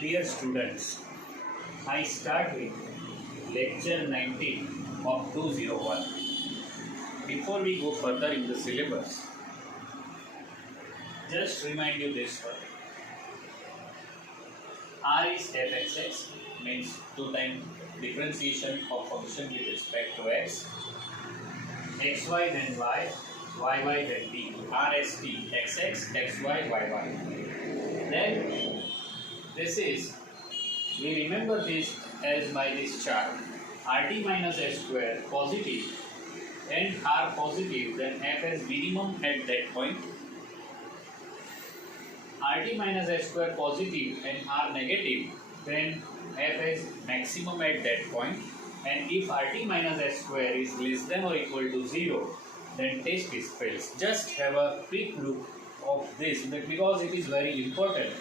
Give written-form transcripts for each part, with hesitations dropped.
Dear students, I start with lecture 19 of 201. Before we go further in the syllabus, just remind you this one. R is fxx, means 2 times differentiation of function with respect to x, xy then y, yy then t, rst, xx, xy, yy. Then this is, we remember this as by this chart, rt minus s square positive and r positive, then f as minimum at that point, rt minus s square positive and r negative, then f is maximum at that point, and if rt minus s square is less than or equal to 0, then test is failed. Just have a quick look of this because it is very important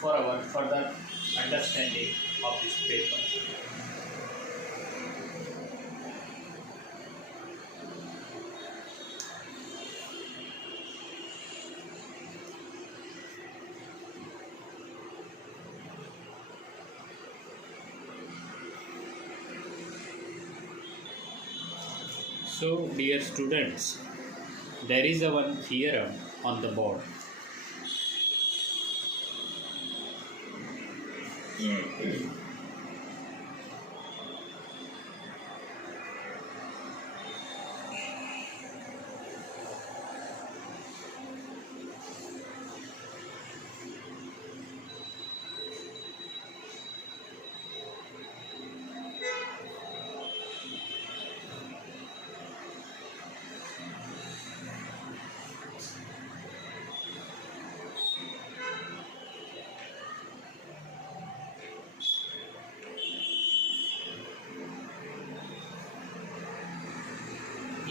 for our further understanding of this paper. So, dear students, there is a one theorem on the board.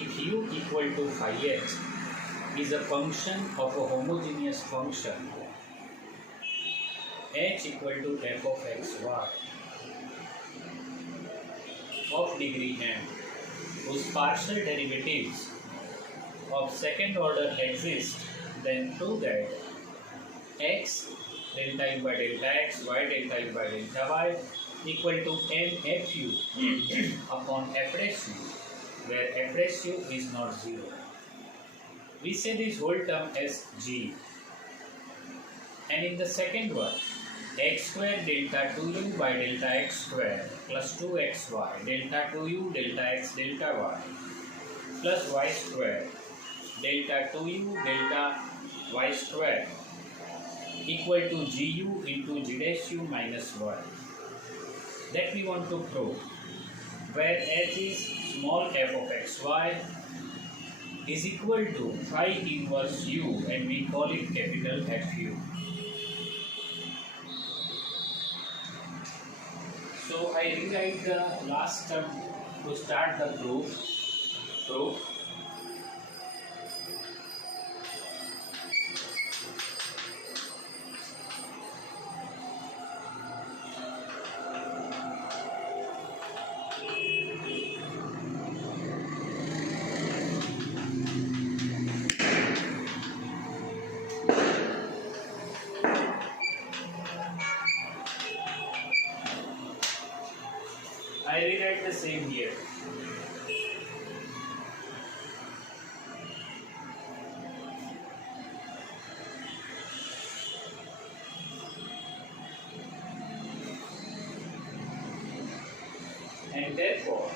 If u equal to phi x is a function of a homogeneous function h equal to f of x y of degree n, whose partial derivatives of second order exist, then prove that x delta u by delta x, y delta u by delta y equal to m fu upon f dash u, where f dash u is not 0. We say this whole term as g. And in the second one, x square delta 2u by delta x square plus 2xy delta 2u delta x delta y plus y square delta 2u delta y square equal to gu into g dash u minus 1. That we want to prove, where h is small f of xy is equal to phi inverse u, and we call it capital Fu. So I rewrite the last term to start the proof. I rewrite the same here. And therefore,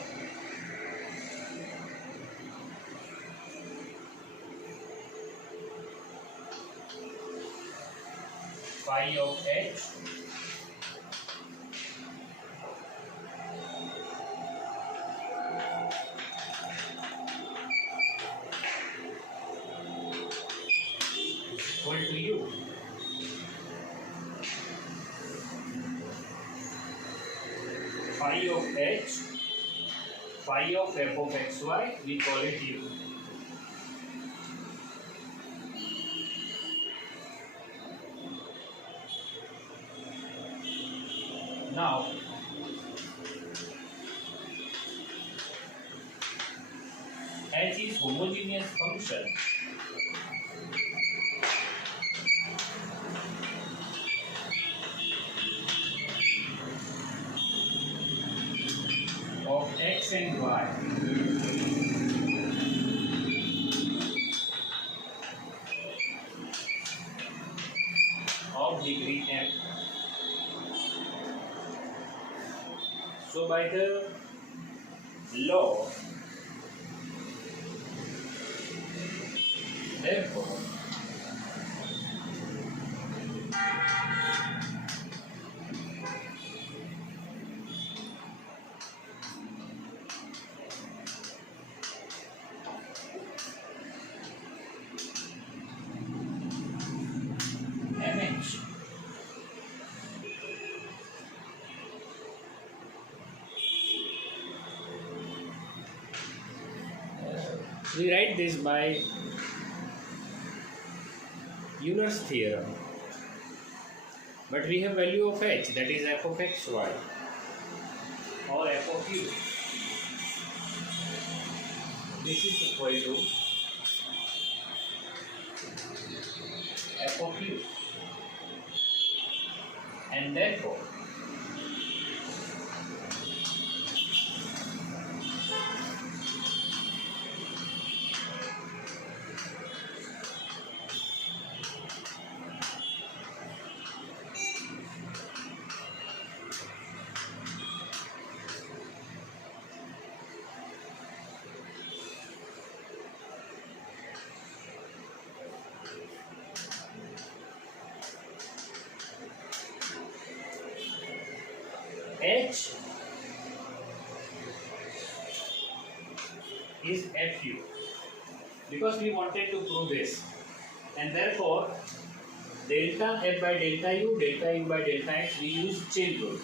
phi of h equal to u. Phi of h, phi of f of xy, we call it u. Now, h is homogeneous function of degree m. So by the law, therefore, mh we write this by Euler's theorem, but we have value of h, that is f of xy or f of u. This is equal to f of u, and therefore h is fu, because we wanted to prove this, and therefore delta f by delta u by delta x, we use chain rule.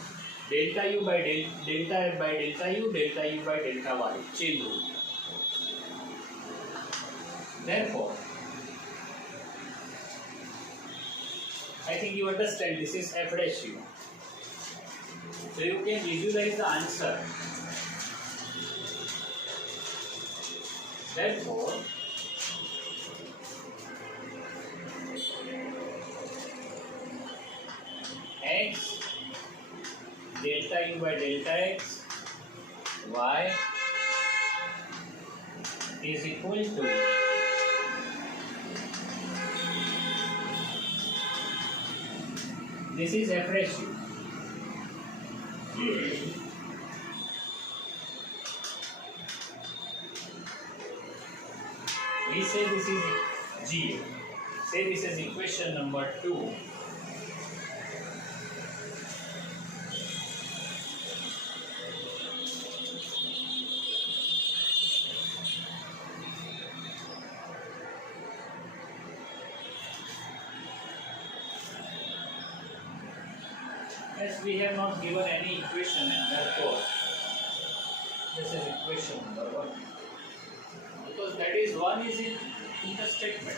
Delta u by delta f by delta u by delta y, chain rule. Therefore, I think you understand this is f dash u. So you can visualize the answer. Therefore, x delta u by delta x y is equal to this is f dash u. We say this is G. Say this is equation number 2. As we have not given any equation, and therefore this is equation number 1. Because that is one is in the statement.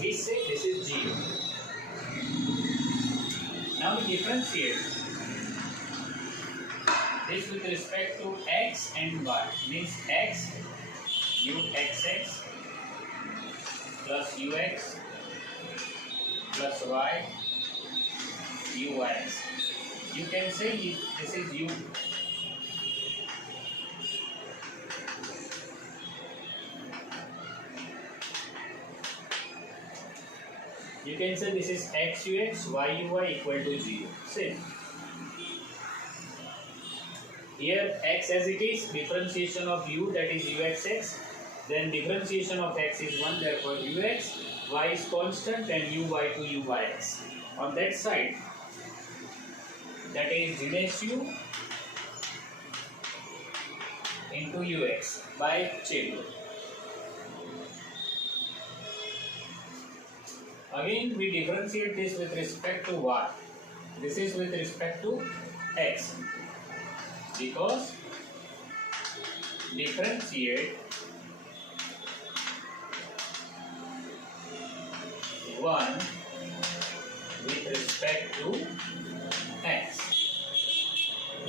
We say this is 0. Now we differentiate this with respect to x and y. Means x uxx plus ux plus y uys. You can say this is u. You can say this is x ux y uy equal to 0. Same. Here x as it is, differentiation of u, that is uxx, then differentiation of x is 1, therefore ux, y is constant, and uy to uyx. On that side, that is g dash u into ux by chain rule. Again we differentiate this with respect to y. This is with respect to x, because differentiate 1 with respect to x.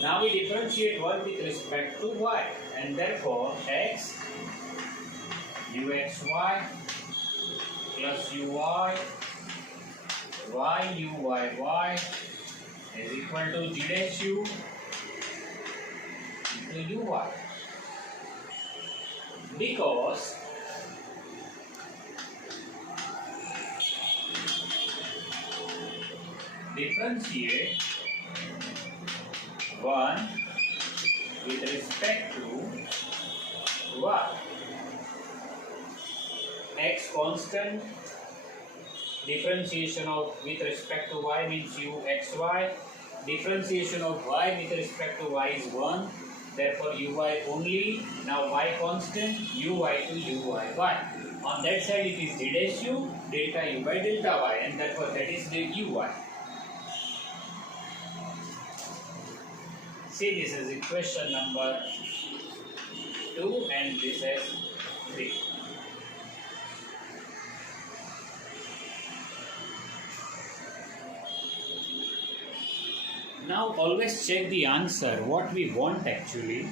Now we differentiate 1 with respect to y, and therefore x uxy plus uy y uyy equal to g dash u into uy, because differentiate 1 with respect to y. X constant, differentiation of with respect to y means u xy. Differentiation of y with respect to y is 1. Therefore, uy only. Now y constant, uy to uyy. On that side, it is d dash u delta u by delta y, and therefore that is the uy. See, this is equation number 2 and this is 3. Now always check the answer, what we want actually.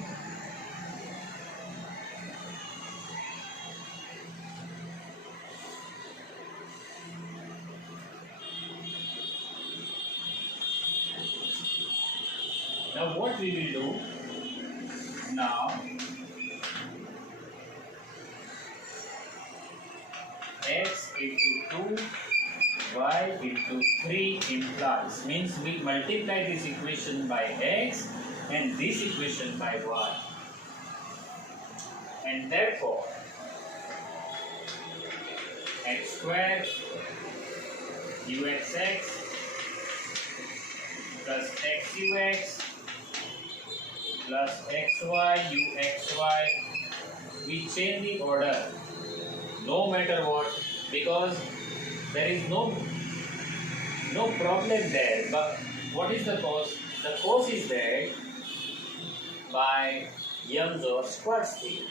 Now what we will do, now x into 2 y into 3 implies, means we multiply this equation by x and this equation by y, and therefore x square uxx plus xux plus xy uxy, we change the order no matter what, because there is no problem there. But what is the cause? The cause is there by Young's or Schwartz theory.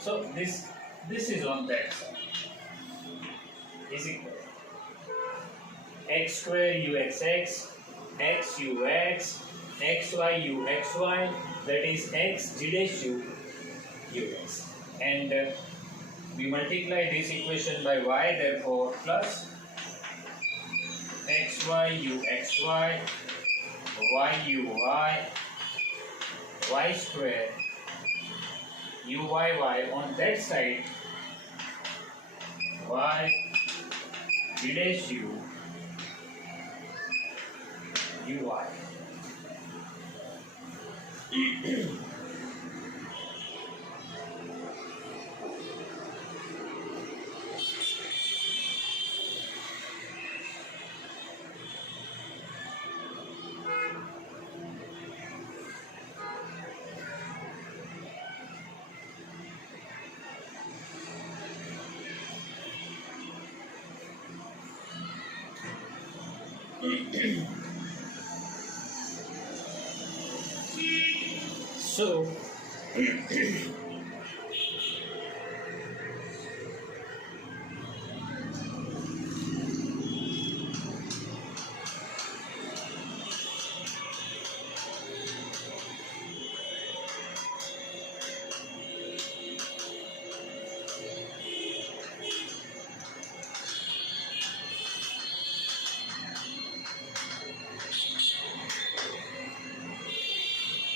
So this is on that side is equal x square uxx x ux xy uxy, that is x g dash u ux, and we multiply this equation by y, therefore plus xy uxy y uy y square uyy, on that side y g dash u uy. So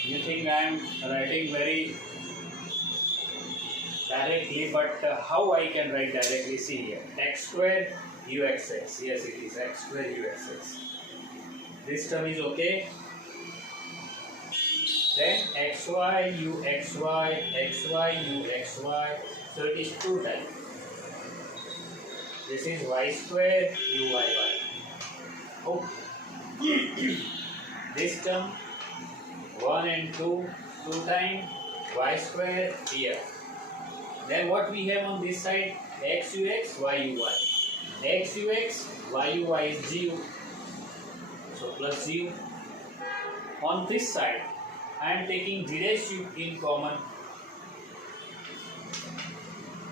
you think I am writing very directly, but how I can write directly? See here, x square uxx. Yes, it is x square uxx. This term is okay. Then xy uxy xy uxy. So it is 2 times. This is y square uyy. Oh, this term 1 and 2 times y square here. Then what we have on this side, x ux y uy. X ux y uy is gu. So plus gu. On this side, I am taking g dash u in common.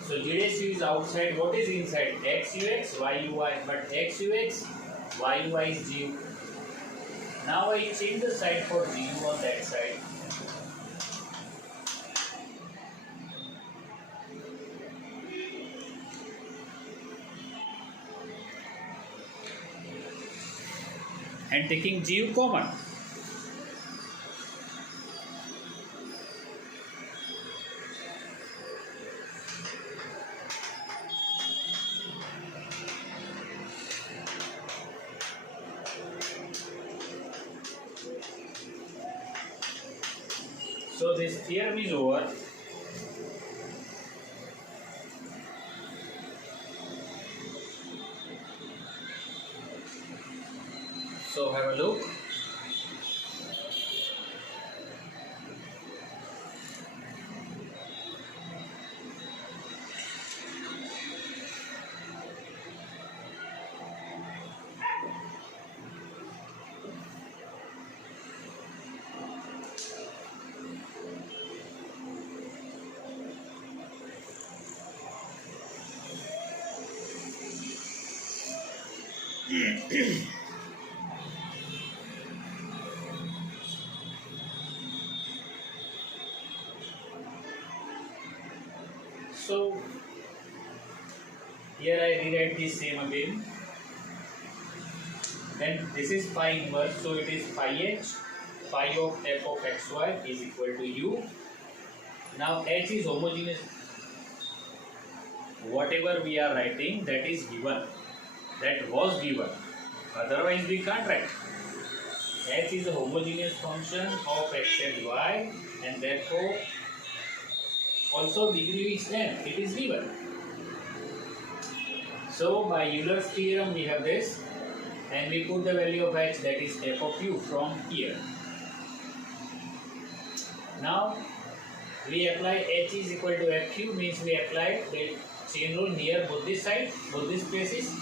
So g dash u is outside. What is inside? X ux y uy. But x ux y uy is gu. Now I change the side for gu on that side. and taking GU common. So this theorem is over. So have a look. So here I rewrite this same again. Then this is phi inverse, so it is phi h, phi of f of xy is equal to u. Now h is homogeneous. Whatever we are writing, that is given, that was given. Otherwise we can't write. H is a homogeneous function of x and y, and therefore also degree is n. It is given. So by Euler's theorem we have this, and we put the value of h, that is f of u, from here. Now we apply h is equal to fq, means we apply the chain rule near both this side, both these places.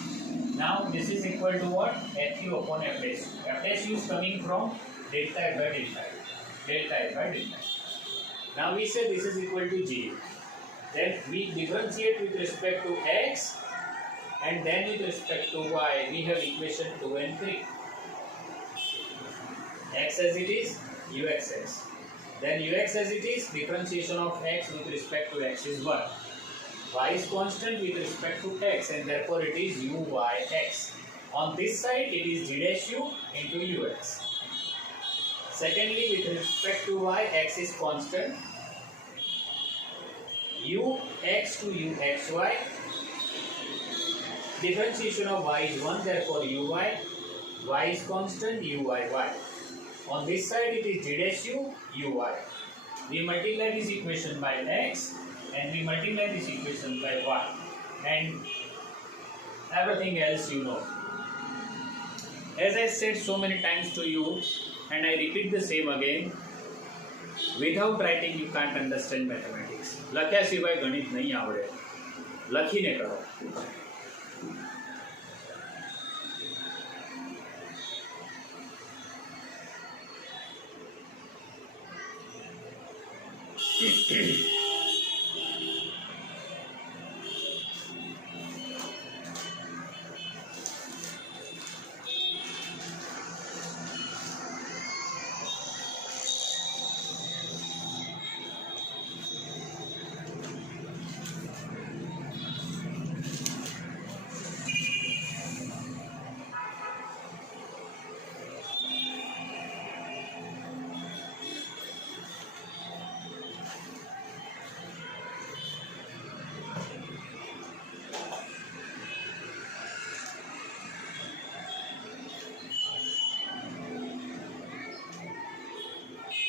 Now this is equal to what? Fu upon fs. Fs is coming from delta f by delta f. Delta f by delta f. Now we say this is equal to g. Then we differentiate with respect to x, and then with respect to y we have equation 2 and 3. X as it is, uxx. Then ux as it is, differentiation of x with respect to x is 1. Y is constant with respect to x, and therefore it is uyx. On this side it is g dash u into ux. Secondly, with respect to y, x is constant. Ux to uxy. Differentiation of y is 1, therefore uy. Y is constant, uyy. On this side it is g dash u, uy. We multiply this equation by x, and we multiply this equation by y, and everything else you know. As I said so many times to you, and I repeat the same again, without writing you can't understand mathematics. લખ્યા સિવાય ગણિત નહીં આવડે. લખીને કરો.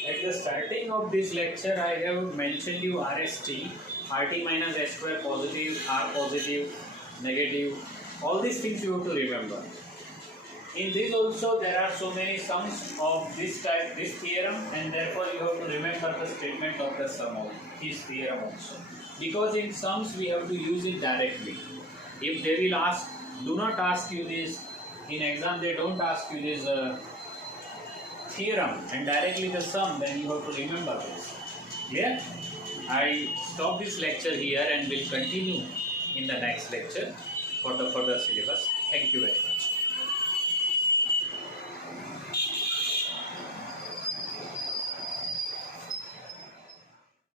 At the starting of this lecture, I have mentioned you RST, RT minus S square positive, R positive, negative. All these things you have to remember. In this also there are so many sums of this type, this theorem, and therefore you have to remember the statement of the sum of this theorem also. Because in sums we have to use it directly. If they will ask, do not ask you this, in exam they don't ask you this theorem and directly the sum, then you have to remember this. Clear? I stop this lecture here and will continue in the next lecture for the further syllabus. Thank you very much.